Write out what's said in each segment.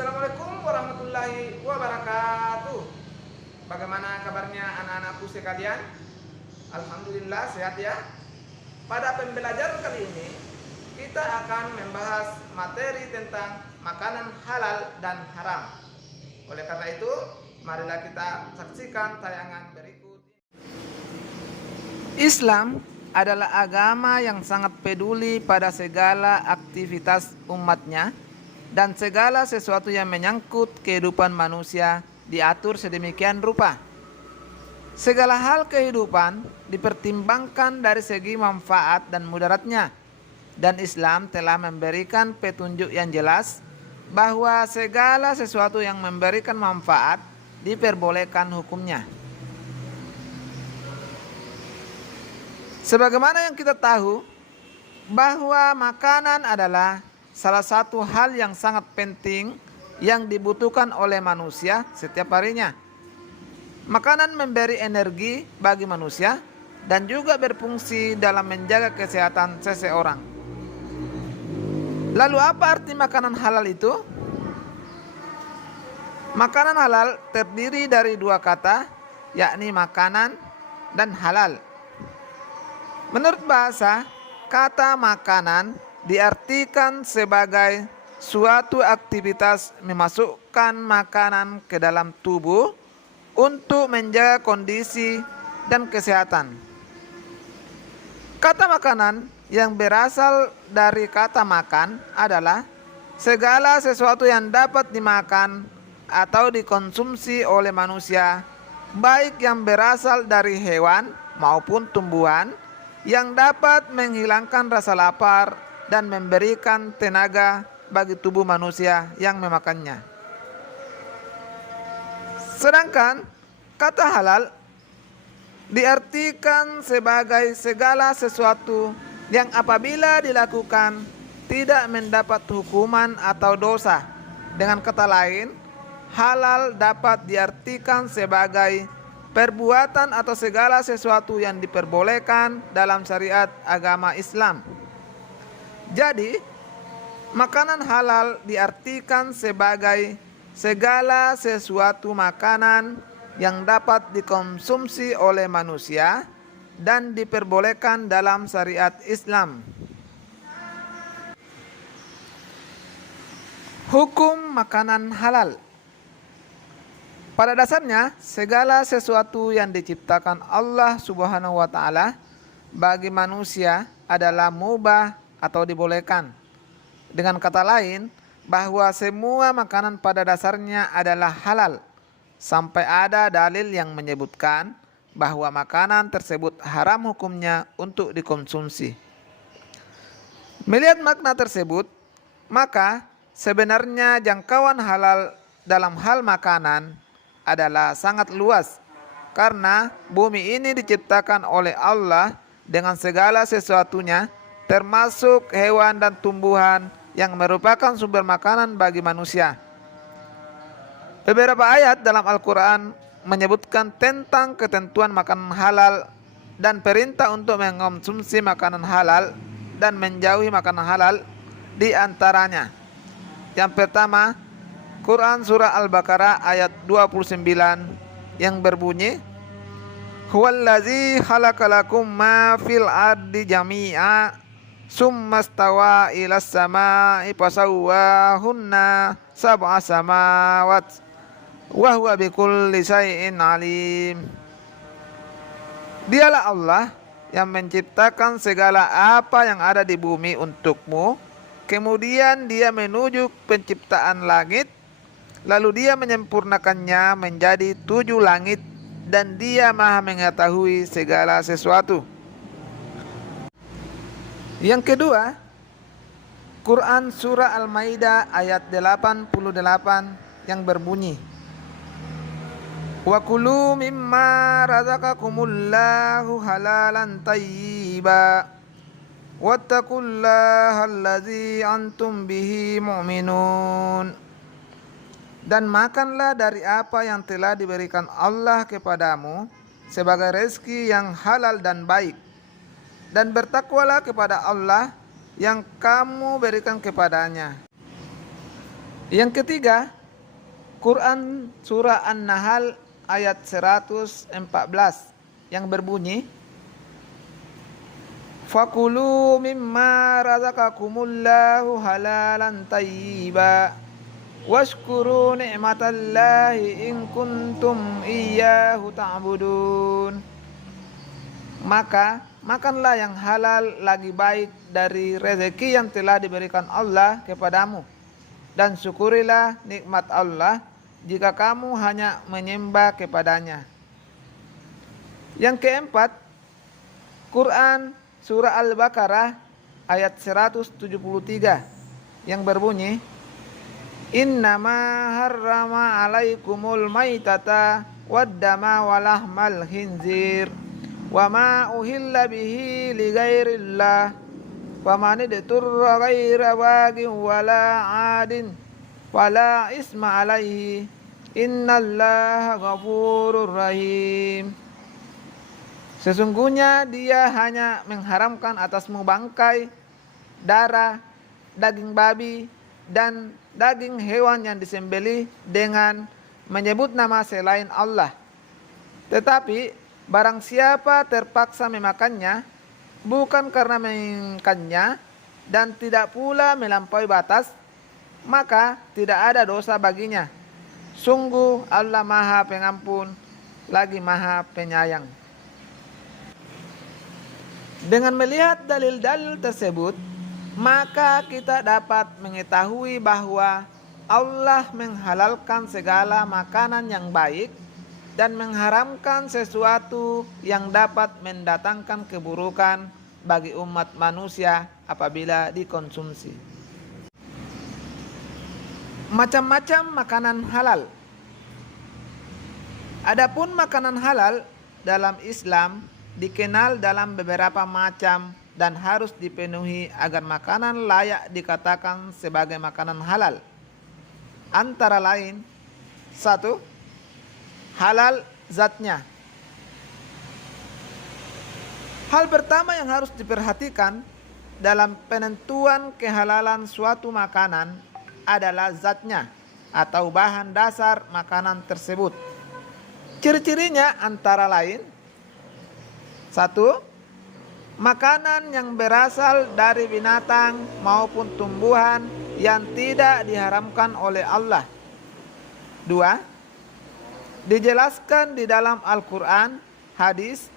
Assalamualaikum warahmatullahi wabarakatuh. Bagaimana kabarnya anak-anakku sekalian? Alhamdulillah sehat ya. Pada pembelajaran kali ini kita akan membahas materi tentang makanan halal dan haram. Oleh karena itu, marilah kita saksikan tayangan berikut. Islam adalah agama yang sangat peduli pada segala aktivitas umatnya dan segala sesuatu yang menyangkut kehidupan manusia diatur sedemikian rupa. Segala hal kehidupan dipertimbangkan dari segi manfaat dan mudaratnya, dan Islam telah memberikan petunjuk yang jelas bahwa segala sesuatu yang memberikan manfaat diperbolehkan hukumnya. Sebagaimana yang kita tahu bahwa makanan adalah salah satu hal yang sangat penting yang dibutuhkan oleh manusia setiap harinya. Makanan memberi energi bagi manusia dan juga berfungsi dalam menjaga kesehatan seseorang. Lalu apa arti makanan halal itu? Makanan halal terdiri dari dua kata, yakni makanan dan halal. Menurut bahasa, kata makanan diartikan sebagai suatu aktivitas memasukkan makanan ke dalam tubuh untuk menjaga kondisi dan kesehatan. Kata makanan yang berasal dari kata makan adalah segala sesuatu yang dapat dimakan atau dikonsumsi oleh manusia, baik yang berasal dari hewan maupun tumbuhan, yang dapat menghilangkan rasa lapar dan memberikan tenaga bagi tubuh manusia yang memakannya. Sedangkan kata halal diartikan sebagai segala sesuatu yang apabila dilakukan tidak mendapat hukuman atau dosa. Dengan kata lain, halal dapat diartikan sebagai perbuatan atau segala sesuatu yang diperbolehkan dalam syariat agama Islam. Jadi, makanan halal diartikan sebagai segala sesuatu makanan yang dapat dikonsumsi oleh manusia dan diperbolehkan dalam syariat Islam. Hukum makanan halal. Pada dasarnya, segala sesuatu yang diciptakan Allah Subhanahu wa Ta'ala bagi manusia adalah mubah atau dibolehkan. Dengan kata lain, bahwa semua makanan pada dasarnya adalah halal, sampai ada dalil yang menyebutkan bahwa makanan tersebut haram hukumnya untuk dikonsumsi. Melihat makna tersebut, maka sebenarnya jangkauan halal dalam hal makanan adalah sangat luas, karena bumi ini diciptakan oleh Allah dengan segala sesuatunya, termasuk hewan dan tumbuhan yang merupakan sumber makanan bagi manusia. Beberapa ayat dalam Al-Quran menyebutkan tentang ketentuan makanan halal dan perintah untuk mengonsumsi makanan halal dan menjauhi makanan halal. Di antaranya, yang pertama, Quran surah Al-Baqarah ayat 29 yang berbunyi, Huwallazi khalaqalakum ma fil ardi jami'a summa stawa ilas sama'i fasawwahunna sab'a samawat wa huwa bikulli syai'in alim. Dialah Allah yang menciptakan segala apa yang ada di bumi untukmu, kemudian Dia menuju penciptaan langit, lalu Dia menyempurnakannya menjadi 7 langit, dan Dia Maha mengetahui segala sesuatu. Yang kedua, Quran surah Al-Maidah ayat 88 yang berbunyi, Wa kulu mimma razaqakumullahu halalan tayyiba wattaqullaha allazi antum bihi mu'minun. Dan makanlah dari apa yang telah diberikan Allah kepadamu sebagai rezeki yang halal dan baik, dan bertakwalah kepada Allah yang kamu berikan kepadanya. Yang ketiga, Quran surah An-Nahl ayat 114 yang berbunyi, Fakulu mimma razaqakumullahu halalan tayyiba washkuru ni'matallahi in kuntum iyyahu ta'budun. Maka makanlah yang halal lagi baik dari rezeki yang telah diberikan Allah kepadamu, dan syukurilah nikmat Allah jika kamu hanya menyembah kepadanya. Yang keempat, Quran surah Al-Baqarah ayat 173 yang berbunyi, Innama harrama alaikumul maitata waddama walahmal khinzir wa ma uhilla bihi li ghairillah wa man idturra ghaira bagin wala adin wala isma alaihi innallaha ghafurur rahim. Sesungguhnya dia hanya mengharamkan atasmu bangkai, darah, daging babi, dan daging hewan yang disembelih dengan menyebut nama selain Allah. Tetapi barang siapa terpaksa memakannya, bukan karena menginginkannya dan tidak pula melampaui batas, maka tidak ada dosa baginya. Sungguh Allah Maha Pengampun lagi Maha Penyayang. Dengan melihat dalil-dalil tersebut, maka kita dapat mengetahui bahwa Allah menghalalkan segala makanan yang baik dan mengharamkan sesuatu yang dapat mendatangkan keburukan bagi umat manusia apabila dikonsumsi. Macam-macam makanan halal. Adapun makanan halal dalam Islam dikenal dalam beberapa macam dan harus dipenuhi agar makanan layak dikatakan sebagai makanan halal. Antara lain, 1. Halal zatnya. Hal pertama yang harus diperhatikan dalam penentuan kehalalan suatu makanan adalah zatnya atau bahan dasar makanan tersebut. Ciri-cirinya antara lain, 1. Makanan yang berasal dari binatang maupun tumbuhan yang tidak diharamkan oleh Allah. 2. Dijelaskan di dalam Al-Quran, hadis,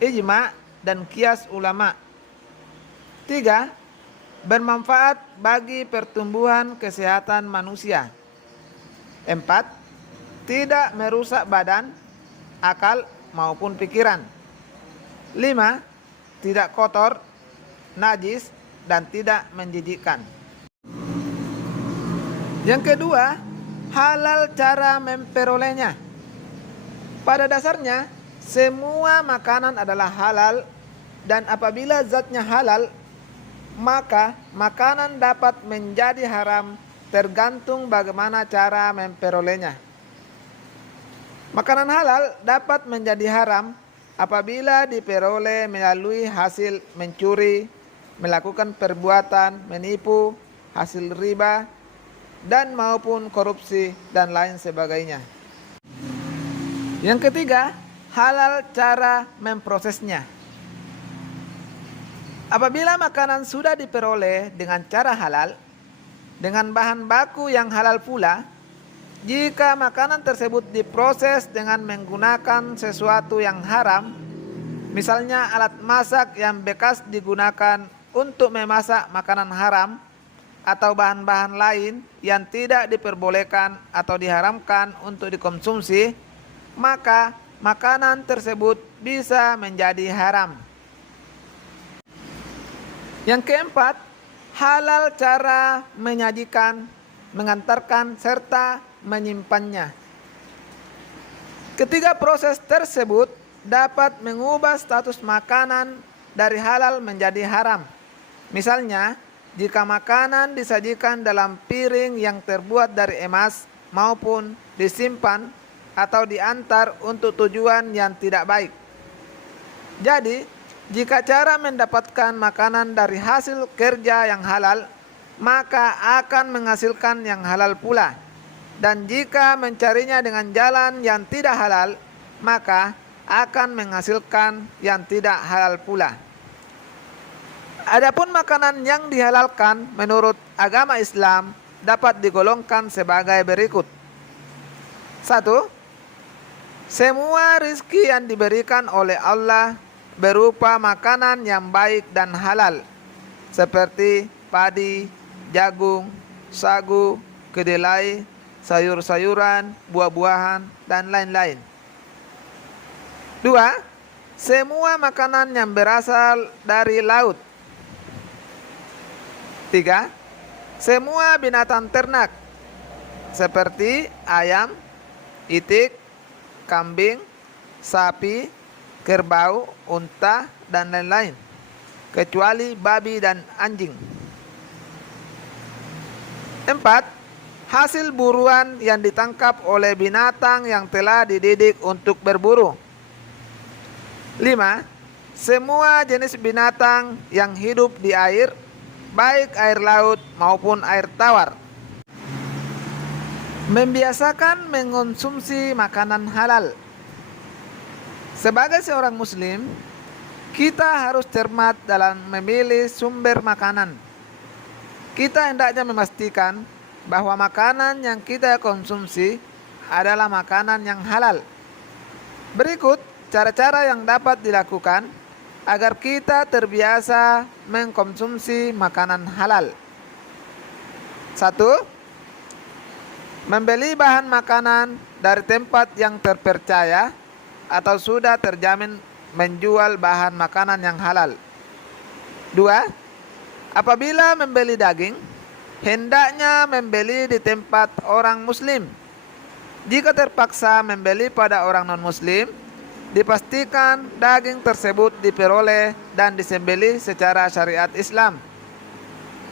ijma, dan qiyas ulama. 3. Bermanfaat bagi pertumbuhan kesehatan manusia. 4. Tidak merusak badan, akal, maupun pikiran. 5. Tidak kotor, najis, dan tidak menjijikkan. Yang kedua, halal cara memperolehnya. Pada dasarnya, semua makanan adalah halal, dan apabila zatnya halal, maka makanan dapat menjadi haram tergantung bagaimana cara memperolehnya. Makanan halal dapat menjadi haram apabila diperoleh melalui hasil mencuri, melakukan perbuatan menipu, hasil riba, dan maupun korupsi dan lain sebagainya. Yang ketiga, halal cara memprosesnya. Apabila makanan sudah diperoleh dengan cara halal, dengan bahan baku yang halal pula, jika makanan tersebut diproses dengan menggunakan sesuatu yang haram, misalnya alat masak yang bekas digunakan untuk memasak makanan haram, atau bahan-bahan lain yang tidak diperbolehkan atau diharamkan untuk dikonsumsi, maka makanan tersebut bisa menjadi haram. Yang keempat, halal cara menyajikan, mengantarkan, serta menyimpannya. Ketiga proses tersebut dapat mengubah status makanan dari halal menjadi haram. Misalnya, jika makanan disajikan dalam piring yang terbuat dari emas maupun disimpan atau diantar untuk tujuan yang tidak baik. Jadi, jika cara mendapatkan makanan dari hasil kerja yang halal, maka akan menghasilkan yang halal pula. Dan jika mencarinya dengan jalan yang tidak halal, maka akan menghasilkan yang tidak halal pula. Adapun makanan yang dihalalkan menurut agama Islam dapat digolongkan sebagai berikut. 1. Semua rizki yang diberikan oleh Allah berupa makanan yang baik dan halal, seperti padi, jagung, sagu, kedelai, sayur-sayuran, buah-buahan, dan lain-lain. 2. Semua makanan yang berasal dari laut. 3. Semua binatang ternak seperti ayam, itik, kambing, sapi, kerbau, unta, dan lain-lain, kecuali babi dan anjing. 4. Hasil buruan yang ditangkap oleh binatang yang telah dididik untuk berburu. 5. Semua jenis binatang yang hidup di air, baik air laut maupun air tawar. Membiasakan mengonsumsi makanan halal. Sebagai seorang muslim, kita harus cermat dalam memilih sumber makanan. Kita hendaknya memastikan bahwa makanan yang kita konsumsi adalah makanan yang halal. Berikut cara-cara yang dapat dilakukan agar kita terbiasa mengkonsumsi makanan halal. 1. Membeli bahan makanan dari tempat yang terpercaya atau sudah terjamin menjual bahan makanan yang halal. 2. Apabila membeli daging, hendaknya membeli di tempat orang muslim. Jika terpaksa membeli pada orang non-muslim, dipastikan daging tersebut diperoleh dan disembelih secara syariat Islam.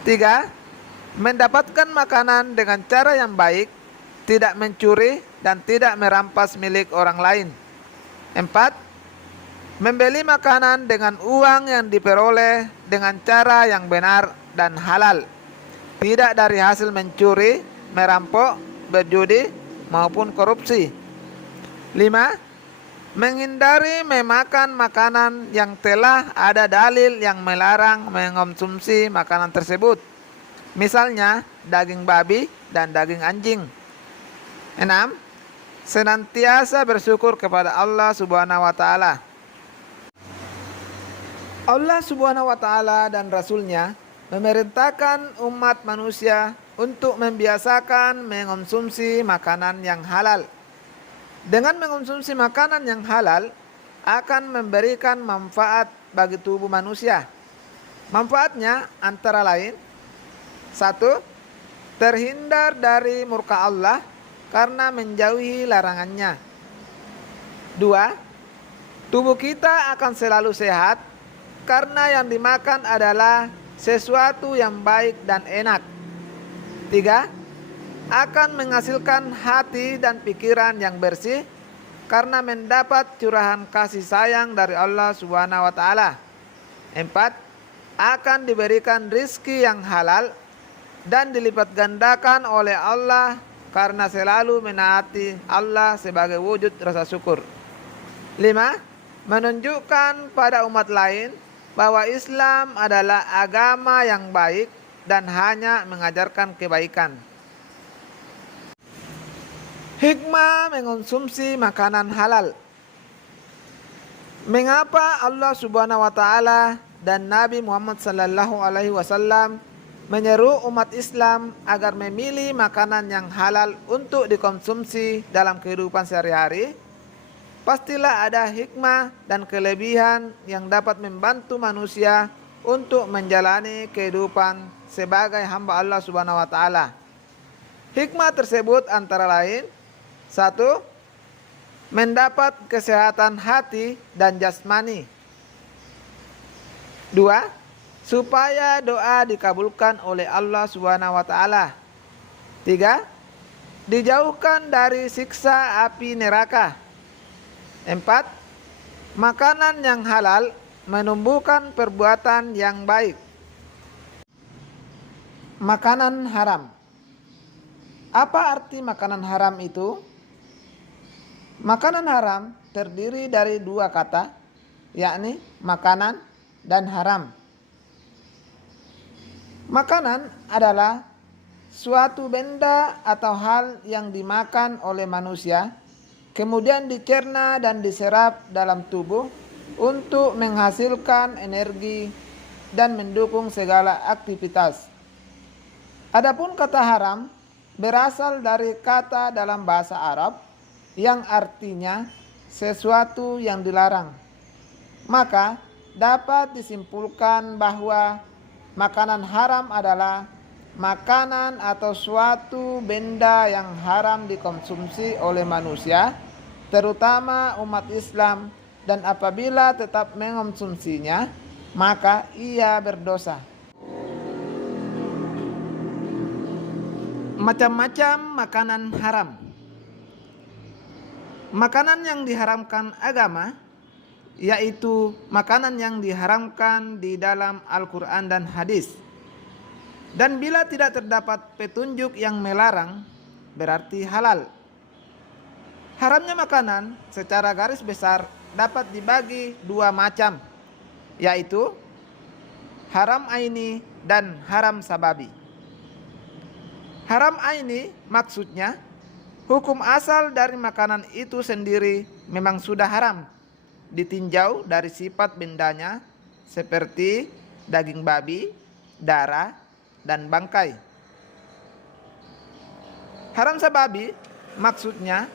3. Mendapatkan makanan dengan cara yang baik, tidak mencuri dan tidak merampas milik orang lain. 4. Membeli makanan dengan uang yang diperoleh dengan cara yang benar dan halal, tidak dari hasil mencuri, merampok, berjudi, maupun korupsi. 5. Menghindari memakan makanan yang telah ada dalil yang melarang mengonsumsi makanan tersebut, misalnya daging babi dan daging anjing. 6. Senantiasa bersyukur kepada Allah Subhanahu wa Ta'ala. Allah Subhanahu wa Ta'ala dan Rasul-Nya memerintahkan umat manusia untuk membiasakan mengonsumsi makanan yang halal. Dengan mengonsumsi makanan yang halal akan memberikan manfaat bagi tubuh manusia. Manfaatnya antara lain: 1. Terhindar dari murka Allah karena menjauhi larangannya. 2. Tubuh kita akan selalu sehat karena yang dimakan adalah sesuatu yang baik dan enak. 3. Akan menghasilkan hati dan pikiran yang bersih karena mendapat curahan kasih sayang dari Allah Subhanahu wa Ta'ala. 4. Akan diberikan rizki yang halal dan dilipat gandakan oleh Allah karena selalu menaati Allah sebagai wujud rasa syukur. 5. Menunjukkan pada umat lain bahwa Islam adalah agama yang baik dan hanya mengajarkan kebaikan. Hikmah mengonsumsi makanan halal. Mengapa Allah Subhanahu wa Ta'ala dan Nabi Muhammad sallallahu alaihi wasallam menyeru umat Islam agar memilih makanan yang halal untuk dikonsumsi dalam kehidupan sehari-hari? Pastilah ada hikmah dan kelebihan yang dapat membantu manusia untuk menjalani kehidupan sebagai hamba Allah Subhanahu wa Ta'ala. Hikmah tersebut antara lain: 1. Mendapat kesehatan hati dan jasmani. 2. Supaya doa dikabulkan oleh Allah Subhanahu wa Ta'ala. 3. Dijauhkan dari siksa api neraka. 4. Makanan yang halal menumbuhkan perbuatan yang baik. Makanan haram. Apa arti makanan haram itu? Makanan haram terdiri dari dua kata, yakni makanan dan haram. Makanan adalah suatu benda atau hal yang dimakan oleh manusia, kemudian dicerna dan diserap dalam tubuh untuk menghasilkan energi dan mendukung segala aktivitas. Adapun kata haram berasal dari kata dalam bahasa Arab yang artinya sesuatu yang dilarang. Maka dapat disimpulkan bahwa makanan haram adalah makanan atau suatu benda yang haram dikonsumsi oleh manusia, terutama umat Islam, dan apabila tetap mengonsumsinya, maka ia berdosa. Macam-macam makanan haram. Makanan yang diharamkan agama, yaitu makanan yang diharamkan di dalam Al-Quran dan hadis. Dan bila tidak terdapat petunjuk yang melarang, berarti halal. Haramnya makanan secara garis besar dapat dibagi dua macam, yaitu haram aini dan haram sababi. Haram aini maksudnya hukum asal dari makanan itu sendiri memang sudah haram, ditinjau dari sifat bendanya seperti daging babi, darah, dan bangkai. Haram sababi maksudnya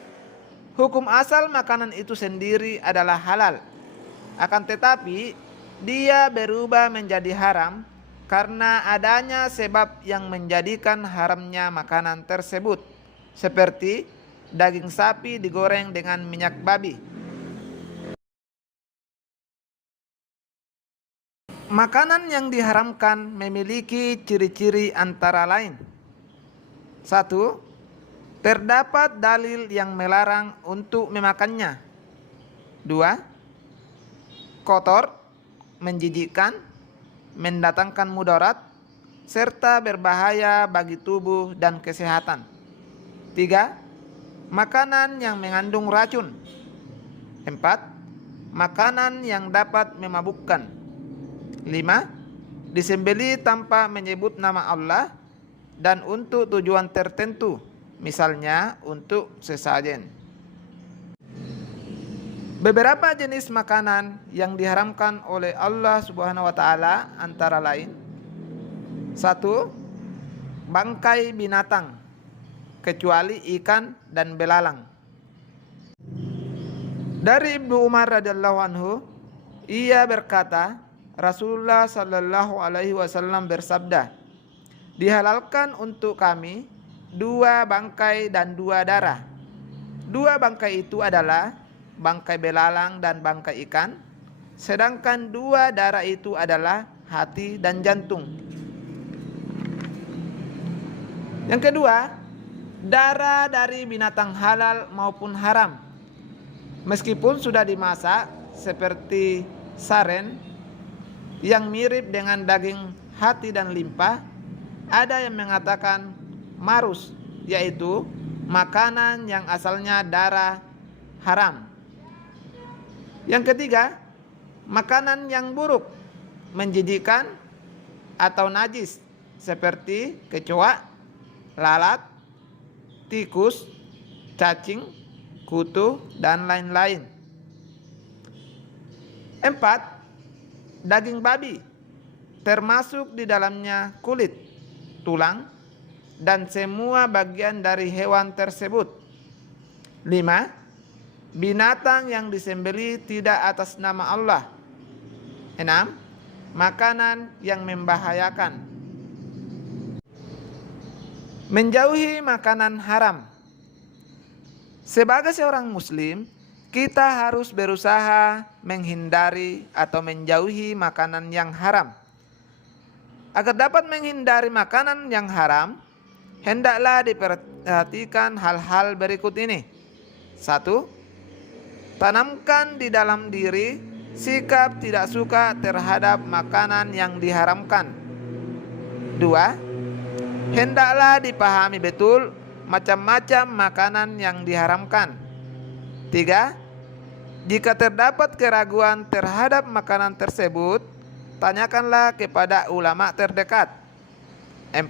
hukum asal makanan itu sendiri adalah halal, akan tetapi dia berubah menjadi haram karena adanya sebab yang menjadikan haramnya makanan tersebut, seperti daging sapi digoreng dengan minyak babi. Makanan yang diharamkan memiliki ciri-ciri antara lain. 1. Terdapat dalil yang melarang untuk memakannya. 2. Kotor, menjijikkan, mendatangkan mudarat, serta berbahaya bagi tubuh dan kesehatan. 3. Makanan yang mengandung racun. 4. Makanan yang dapat memabukkan. 5. Disembelih tanpa menyebut nama Allah dan untuk tujuan tertentu, misalnya untuk sesajen. Beberapa jenis makanan yang diharamkan oleh Allah Subhanahu wa taala antara lain: 1. Bangkai binatang, kecuali ikan dan belalang. Dari Ibnu Umar radhiyallahu anhu, ia berkata, Rasulullah sallallahu alaihi wasallam bersabda, dihalalkan untuk kami 2 bangkai dan 2 darah. 2 bangkai itu adalah bangkai belalang dan bangkai ikan, sedangkan 2 darah itu adalah hati dan jantung. Yang kedua, darah dari binatang halal maupun haram, meskipun sudah dimasak, seperti saren yang mirip dengan daging hati dan limpa. Ada yang mengatakan marus, yaitu makanan yang asalnya darah haram. Yang ketiga, makanan yang buruk, menjijikkan atau najis, seperti kecoa, lalat, tikus, cacing, kutu, dan lain-lain. 4. Daging babi, termasuk di dalamnya kulit, tulang, dan semua bagian dari hewan tersebut. 5. Binatang yang disembelih tidak atas nama Allah. 6. Makanan yang membahayakan. Menjauhi makanan haram. Sebagai seorang muslim, kita harus berusaha menghindari atau menjauhi makanan yang haram. Agar dapat menghindari makanan yang haram, hendaklah diperhatikan hal-hal berikut ini. 1. Tanamkan di dalam diri sikap tidak suka terhadap makanan yang diharamkan. 2. Hendaklah dipahami betul macam-macam makanan yang diharamkan. 3. Jika terdapat keraguan terhadap makanan tersebut, tanyakanlah kepada ulama terdekat. 4.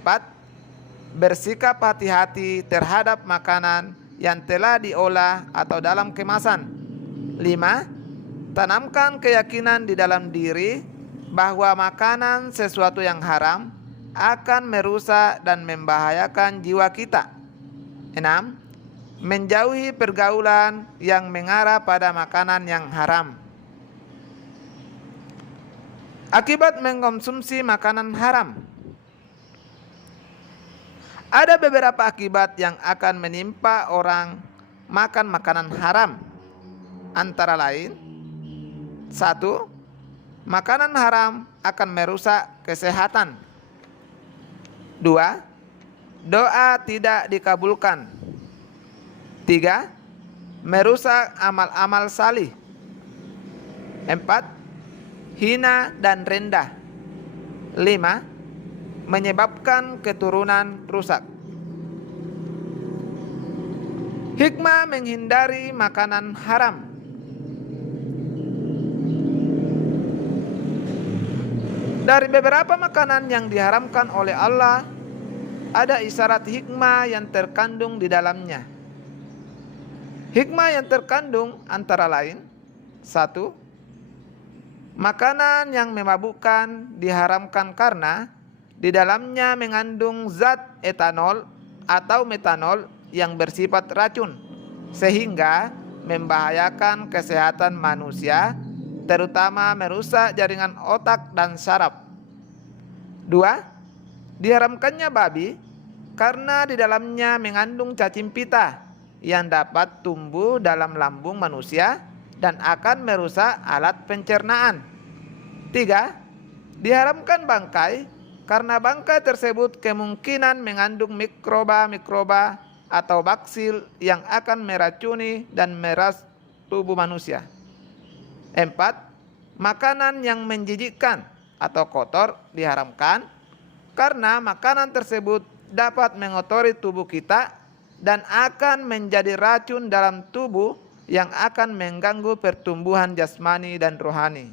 Bersikap hati-hati terhadap makanan yang telah diolah atau dalam kemasan. 5. Tanamkan keyakinan di dalam diri bahwa makanan sesuatu yang haram akan merusak dan membahayakan jiwa kita. 6. Menjauhi pergaulan yang mengarah pada makanan yang haram. Akibat mengkonsumsi makanan haram. Ada beberapa akibat yang akan menimpa orang makan makanan haram. Antara lain, 1. Makanan haram akan merusak kesehatan. 2. Doa tidak dikabulkan. 3. Merusak amal-amal salih. 4. Hina dan rendah. 5. Menyebabkan keturunan rusak. Hikmah menghindari makanan haram. Dari beberapa makanan yang diharamkan oleh Allah, ada isyarat hikmah yang terkandung di dalamnya. Hikmah yang terkandung antara lain, 1. Makanan yang memabukkan diharamkan karena di dalamnya mengandung zat etanol atau metanol yang bersifat racun, sehingga membahayakan kesehatan manusia, terutama merusak jaringan otak dan saraf. 2. Diharamkannya babi karena di dalamnya mengandung cacing pita yang dapat tumbuh dalam lambung manusia dan akan merusak alat pencernaan. 3. Diharamkan bangkai karena bangkai tersebut kemungkinan mengandung mikroba-mikroba atau baksil yang akan meracuni dan meras tubuh manusia. 4. Makanan yang menjijikkan atau kotor diharamkan karena makanan tersebut dapat mengotori tubuh kita dan akan menjadi racun dalam tubuh yang akan mengganggu pertumbuhan jasmani dan rohani.